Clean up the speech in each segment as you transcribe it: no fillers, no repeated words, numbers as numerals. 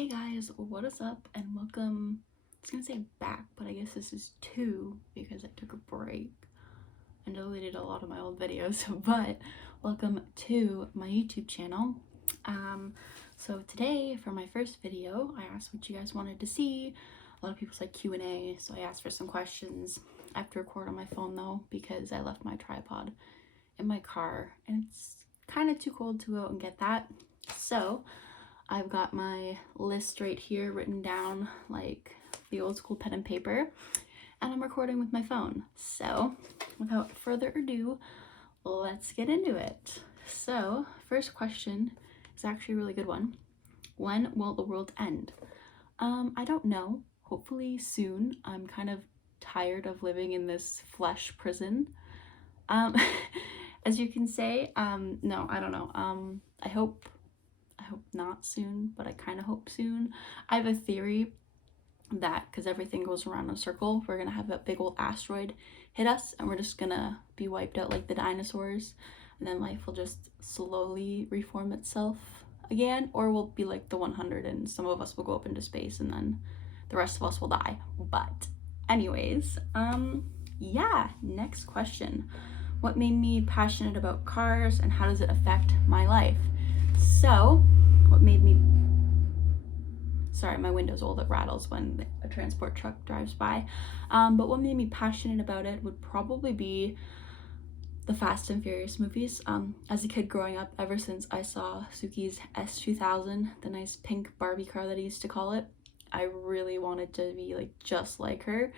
Hey guys, what is up and welcome. I was gonna say back, but I guess this is two because I took a break and deleted a lot of my old videos. But welcome to my YouTube channel. So today for my first video, I asked what you guys wanted to see. A lot of people said Q&A, so I asked for some questions. I have to record on my phone though because I left my tripod in my car and it's kind of too cold to go out and get that. So I've got my list right here written down like the old school pen and paper, and I'm recording with my phone. So without further ado, let's get into it. So first question is actually a really good one. When will the world end? I don't know. Hopefully soon. I'm kind of tired of living in this flesh prison. As you can say, no, I don't know. I hope not soon, but I kind of hope soon. I have a theory that because everything goes around in a circle, we're gonna have a big old asteroid hit us and we're just gonna be wiped out like the dinosaurs, and then life will just slowly reform itself again, or we'll be like the 100 and some of us will go up into space and then the rest of us will die. But anyways, yeah, next question. What made me passionate about cars and how does it affect my life? So what made me, sorry, my window's old, it rattles when a transport truck drives by. But what made me passionate about it would probably be the Fast and Furious movies. As a kid growing up, ever since I saw Suki's S2000, the nice pink Barbie car that he used to call it, I really wanted to be like just like her.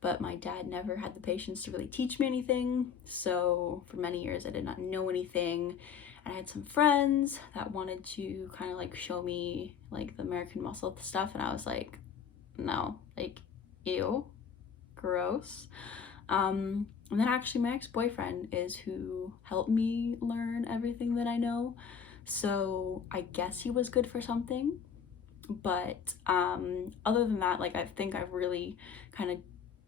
But my dad never had the patience to really teach me anything. So for many years I did not know anything. And I had some friends that wanted to kind of like show me like the American Muscle stuff, and I was like, no, like, ew, gross. And then actually my ex-boyfriend is who helped me learn everything that I know. So I guess he was good for something. But other than that, like I think I've really kind of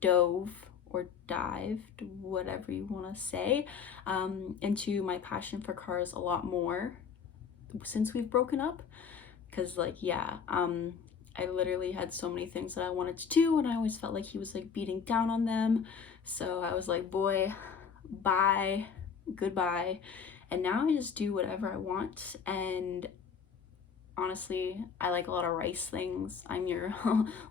dove or dived, whatever you want to say, into my passion for cars a lot more since we've broken up. Because like, yeah, I literally had so many things that I wanted to do and I always felt like he was like beating down on them. So I was like, boy, bye, goodbye. And now I just do whatever I want. And honestly, I like a lot of rice things. I'm your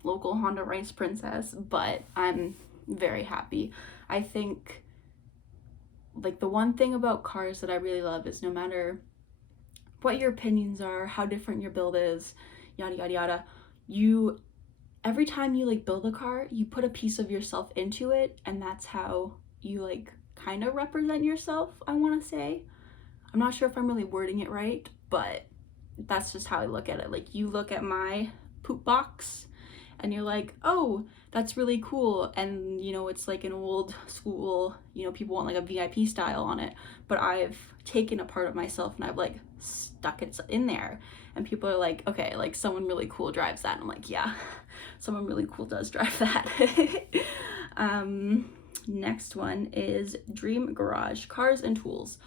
local Honda rice princess, but I'm very happy. I think like the one thing about cars that I really love is no matter what your opinions are, how different your build is, yada yada yada, you, every time you like build a car, you put a piece of yourself into it, and that's how you like kind of represent yourself, I want to say. I'm not sure if I'm really wording it right, but that's just how I look at it. Like, you look at my poop box and you're like, oh, that's really cool. And you know, it's like an old school, you know, people want like a VIP style on it, but I've taken a part of myself and I've like stuck it in there, and people are like, okay, like someone really cool drives that. And I'm like, yeah, someone really cool does drive that. Next one is dream garage, cars and tools.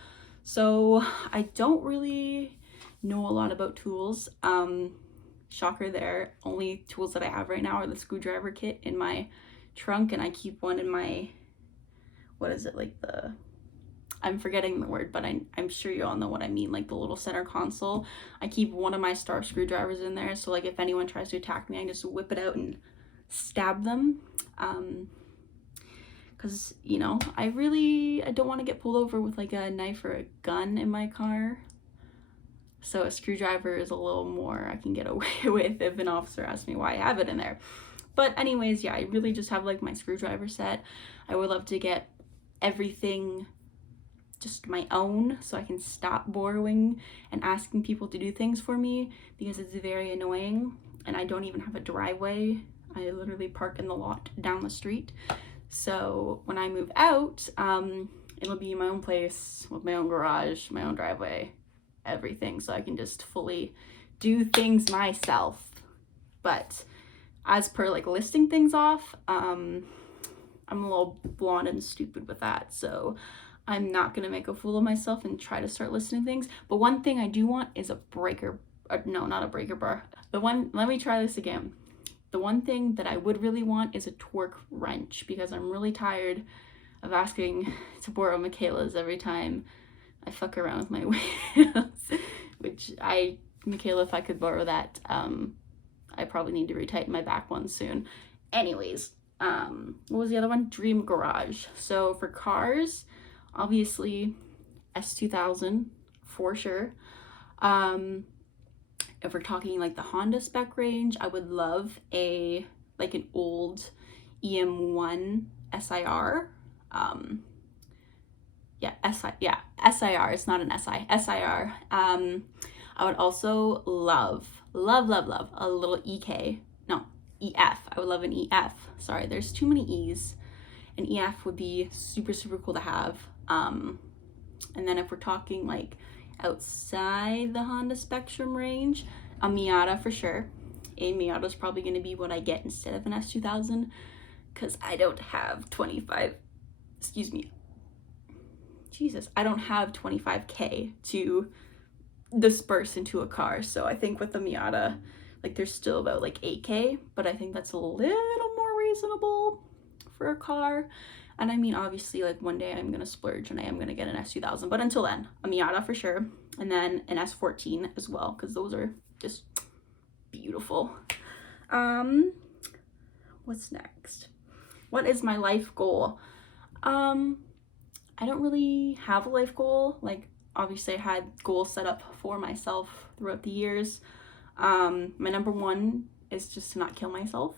So I don't really know a lot about tools. Shocker there. Only tools that I have right now are the screwdriver kit in my trunk, and I keep one in my, what is it, like the, I'm forgetting the word, but I'm sure you all know what I mean, like the little center console. I keep one of my star screwdrivers in there, so like if anyone tries to attack me, I just whip it out and stab them. Because, you know, I don't want to get pulled over with like a knife or a gun in my car. So a screwdriver is a little more I can get away with if an officer asks me why I have it in there. But anyways, yeah, I really just have like my screwdriver set. I would love to get everything just my own so I can stop borrowing and asking people to do things for me, because it's very annoying and I don't even have a driveway. I literally park in the lot down the street. So when I move out, it'll be my own place with my own garage, my own driveway, everything, so I can just fully do things myself. But as per like listing things off, I'm a little blonde and stupid with that, so I'm not gonna make a fool of myself and try to start listing things. But one thing I do want is a breaker no, not a breaker bar. Let me try this again. The one thing that I would really want is a torque wrench, because I'm really tired of asking to borrow Michaela's every time I fuck around with my wheels. Michaela, if I could borrow that, I probably need to retighten my back one soon. Anyways, what was the other one? Dream Garage. So for cars, obviously S2000 for sure. If we're talking like the Honda spec range, I would love an old EM1 SIR. SIR. It's not an SI. SIR. I would also love a little EK. No, EF. I would love an EF. Sorry, there's too many E's. An EF would be super, super cool to have. And then if we're talking like outside the Honda Spectrum range, a Miata for sure. A Miata is probably going to be what I get instead of an S2000, because I don't have I don't have 25K to disperse into a car. So I think with the Miata, like there's still about like 8K, but I think that's a little more reasonable for a car. And I mean, obviously, like one day I'm gonna splurge and I am gonna get an S2000, but until then, a Miata for sure, and then an S14 as well, because those are just beautiful. What's next? What is my life goal? I don't really have a life goal. Like, obviously I had goals set up for myself throughout the years. My number one is just to not kill myself.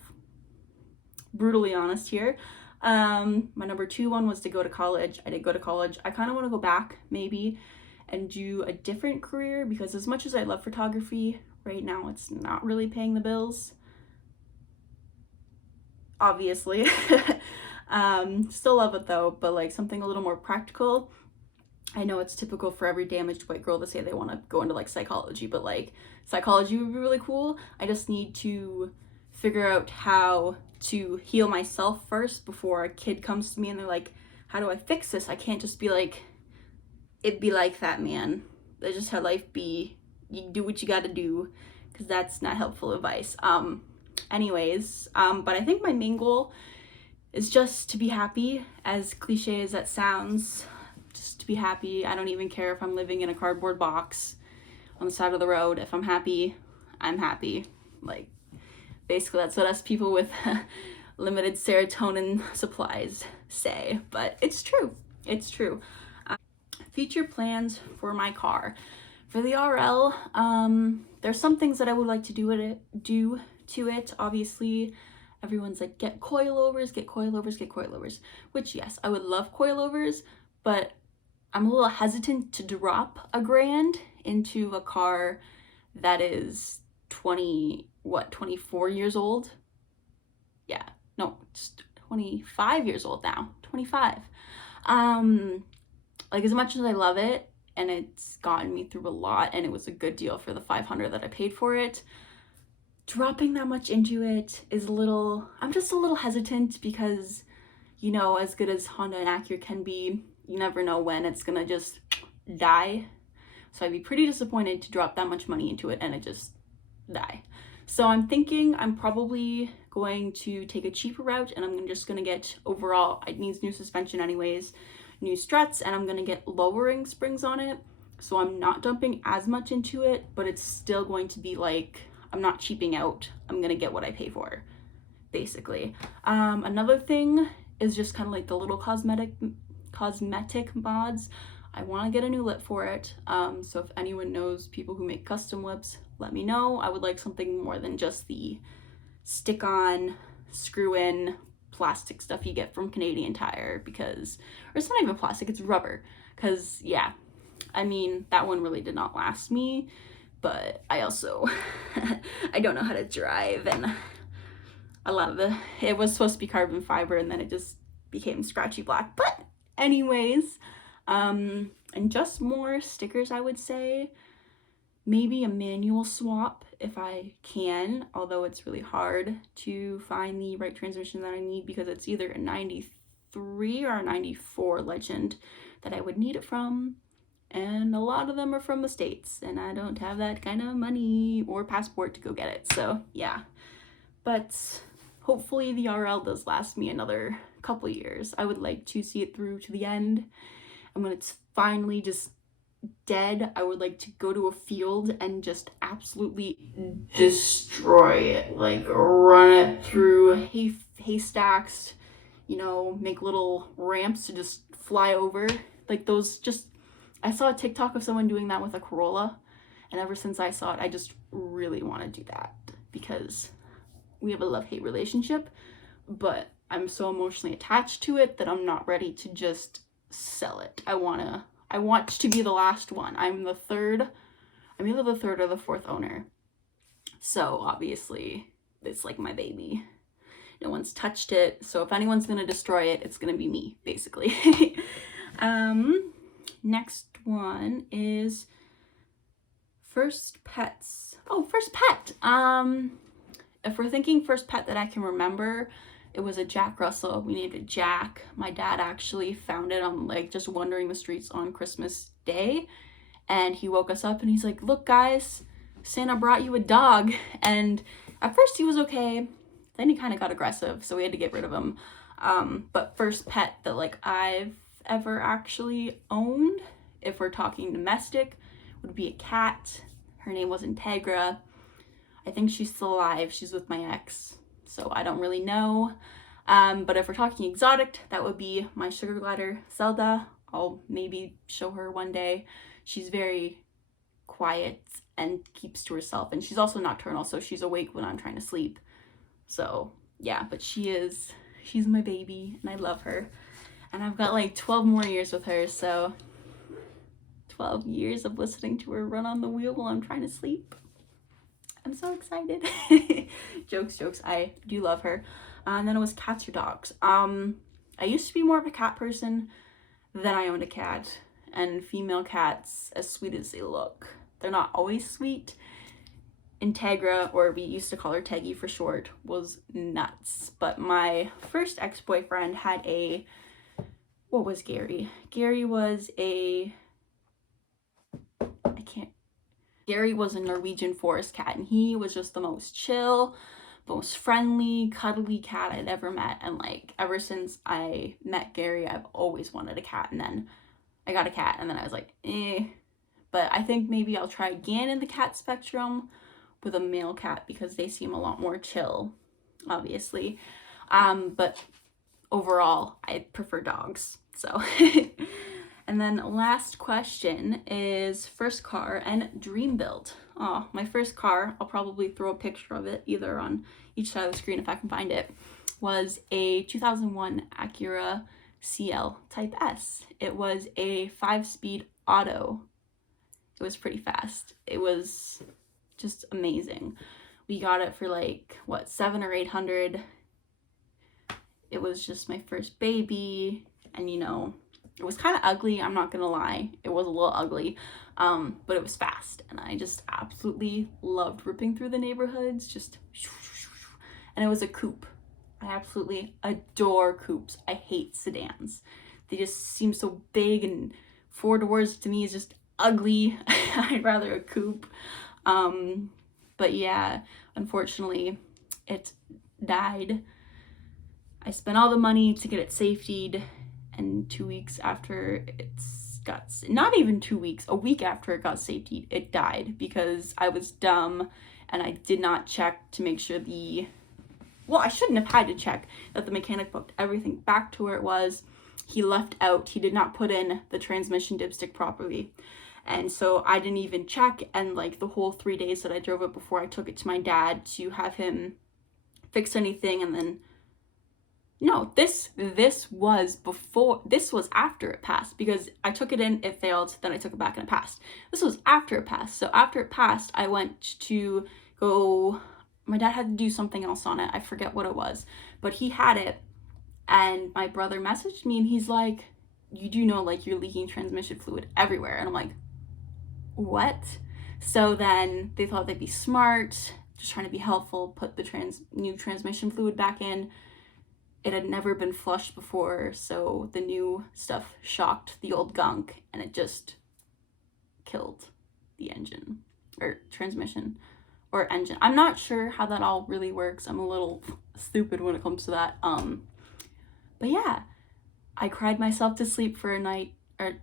Brutally honest here. My number two one was to go to college. I did go to college. I kind of want to go back maybe and do a different career, because as much as I love photography, right now it's not really paying the bills. Obviously. Still love it though, but like something a little more practical. I know it's typical for every damaged white girl to say they want to go into like psychology, but like psychology would be really cool. I just need to figure out how to heal myself first before a kid comes to me and they're like, how do I fix this? I can't just be like, it be like that, man. That's just how life be. You do what you gotta do, because that's not helpful advice. Anyways, but I think my main goal is just to be happy, as cliche as that sounds. Just to be happy. I don't even care if I'm living in a cardboard box on the side of the road. If I'm happy, I'm happy. Like, basically that's what us people with limited serotonin supplies say, but it's true. It's true. Future plans for my car. For the RL, there's some things that I would like to do to it. Obviously, everyone's like, get coilovers, which yes, I would love coilovers, but I'm a little hesitant to drop $1,000 into a car that is 24 years old. Yeah, no, it's 25 years old now, 25. Like, as much as I love it, and it's gotten me through a lot, and it was a good deal for the $500 that I paid for it, dropping that much into it is I'm just a little hesitant, because, you know, as good as Honda and Acura can be, you never know when it's gonna just die. So I'd be pretty disappointed to drop that much money into it and it just die. So I'm thinking I'm probably going to take a cheaper route, and I'm just gonna get overall, it needs new suspension anyways, new struts, and I'm gonna get lowering springs on it. So I'm not dumping as much into it, but it's still going to be like, I'm not cheaping out. I'm gonna get what I pay for, basically. Another thing is just kind of like the little cosmetic mods. I want to get a new lip for it. So if anyone knows people who make custom lips, let me know. I would like something more than just the stick on, screw in plastic stuff you get from Canadian Tire, because, or it's not even plastic, it's rubber. Because yeah, I mean, that one really did not last me, but I also, I don't know how to drive, and a lot of it was supposed to be carbon fiber, and then it just became scratchy black. But anyways, and just more stickers, I would say. Maybe a manual swap if I can, although it's really hard to find the right transmission that I need, because it's either a 93 or a 94 Legend that I would need it from. and a lot of them are from the States, and I don't have that kind of money or passport to go get it. So yeah, but hopefully the RL does last me another couple years. I would like to see it through to the end, and when it's finally just dead, I would like to go to a field and just absolutely destroy it, like run it through haystacks, you know, make little ramps to just fly over, like those. Just, I saw a TikTok of someone doing that with a Corolla, and ever since I saw it, I just really want to do that, because we have a love-hate relationship, but I'm so emotionally attached to it that I'm not ready to just sell it. I want to be the last one. I'm either the third or the fourth owner. So obviously it's like my baby. No one's touched it. So if anyone's gonna destroy it, it's gonna be me, basically. Next one is first pets. Oh, first pet. If we're thinking first pet that I can remember, it was a Jack Russell. We named it Jack. My dad actually found it on, like, just wandering the streets on Christmas Day. And he woke us up and he's like, look guys, Santa brought you a dog. And at first he was okay. Then he kind of got aggressive, so we had to get rid of him. But first pet that, like, I've ever actually owned, if we're talking domestic, would be a cat. Her name was Integra. I think she's still alive. She's with my ex, so I don't really know. But if we're talking exotic, that would be my sugar glider, Zelda. I'll maybe show her one day. She's very quiet and keeps to herself, and she's also nocturnal, so she's awake when I'm trying to sleep. So yeah, but she's my baby, and I love her. And I've got like 12 more years with her, so 12 years of listening to her run on the wheel while I'm trying to sleep. I'm so excited. Jokes. I do love her. And then it was cats or dogs. I used to be more of a cat person. Then I owned a cat. And female cats, as sweet as they look, they're not always sweet. Integra, or we used to call her Teggy for short, was nuts. But my first ex-boyfriend had a... What was Gary? Gary was a... Gary was a Norwegian forest cat, and he was just the most chill, most friendly, cuddly cat I'd ever met. And like, ever since I met Gary, I've always wanted a cat. And then I got a cat, and then I was like, eh. But I think maybe I'll try again in the cat spectrum with a male cat, because they seem a lot more chill, obviously. But overall, I prefer dogs. So and then last question is first car and dream build. Oh, my first car, I'll probably throw a picture of it either on each side of the screen if I can find it, was a 2001 Acura CL Type S. It was a 5-speed auto. It was pretty fast. It was just amazing. We got it for like, what, $700 or $800. It was just my first baby, and you know, it was kind of ugly, I'm not gonna lie. It was a little ugly, but it was fast, and I just absolutely loved ripping through the neighborhoods, just, and it was a coupe. I absolutely adore coupes. I hate sedans. They just seem so big, and 4 doors to me is just ugly. I'd rather a coupe. But yeah, unfortunately, it died. I spent all the money to get it safetied, and 2 weeks after not even 2 weeks, a week after it got safetied, it died because I was dumb and I did not check to make sure I shouldn't have had to check that the mechanic booked everything back to where it was. He did not put in the transmission dipstick properly. And so I didn't even check, and like the whole 3 days that I drove it before I took it to my dad to have him fix anything, and then no, this was after it passed, because I took it in, it failed, then I took it back and it passed. This was after it passed. So after it passed, I went to go, my dad had to do something else on it. I forget what it was, but he had it, and my brother messaged me and he's like, you do know, like, you're leaking transmission fluid everywhere. And I'm like, what? So then they thought they'd be smart, just trying to be helpful, put the new transmission fluid back in. It had never been flushed before, so the new stuff shocked the old gunk, and it just killed the engine or transmission or engine. I'm not sure how that all really works. I'm a little stupid when it comes to that. But yeah, I cried myself to sleep for a night, or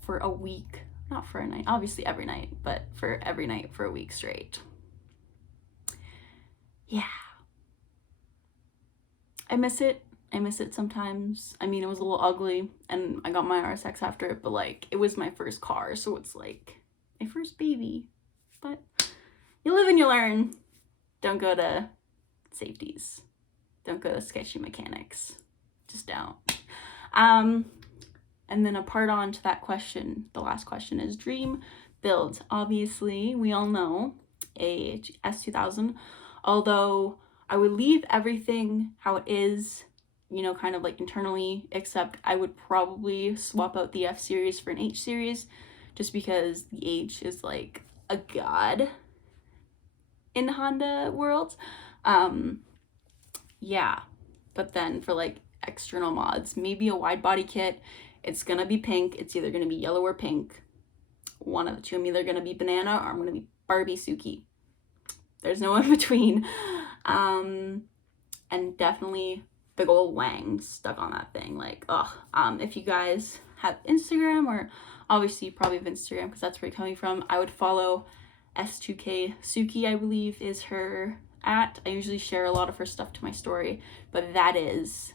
for a week. Not for a night, obviously every night, but for every night for a week straight. Yeah. I miss it. I miss it sometimes. I mean, it was a little ugly, and I got my RSX after it, but like, it was my first car, so it's like my first baby. But you live and you learn. Don't go to safeties. Don't go to sketchy mechanics. Just don't. And then a part on to that question, the last question is dream build. Obviously, we all know a S2000, although I would leave everything how it is, you know, kind of like internally, except I would probably swap out the F series for an H series, just because the H is like a god in Honda world. Yeah, but then for like external mods, maybe a wide body kit. It's gonna be pink. It's either gonna be yellow or pink. One of the two. I'm either gonna be banana or I'm gonna be Barbie Suki. There's no in between. And definitely big old wang stuck on that thing. Like, ugh. If you guys have Instagram, or obviously you probably have Instagram because that's where you're coming from, I would follow S2K Suki, I believe is her at. I usually share a lot of her stuff to my story, but that is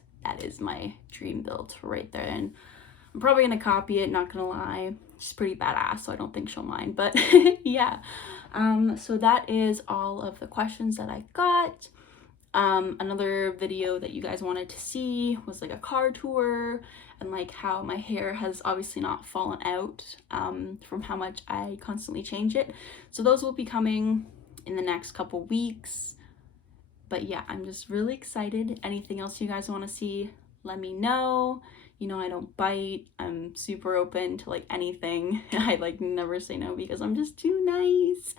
my dream build right there. And I'm probably gonna copy it, not gonna lie. She's pretty badass, so I don't think she'll mind. But yeah, so that is all of the questions that I got. Another video that you guys wanted to see was like a car tour, and like how my hair has obviously not fallen out from how much I constantly change it. So those will be coming in the next couple weeks. But yeah, I'm just really excited. Anything else you guys want to see, let me know. You know, I don't bite. I'm super open to like anything. I like never say no because I'm just too nice.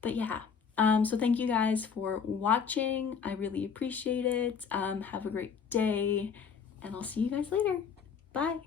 But yeah, so thank you guys for watching. I really appreciate it. Have a great day, and I'll see you guys later. Bye.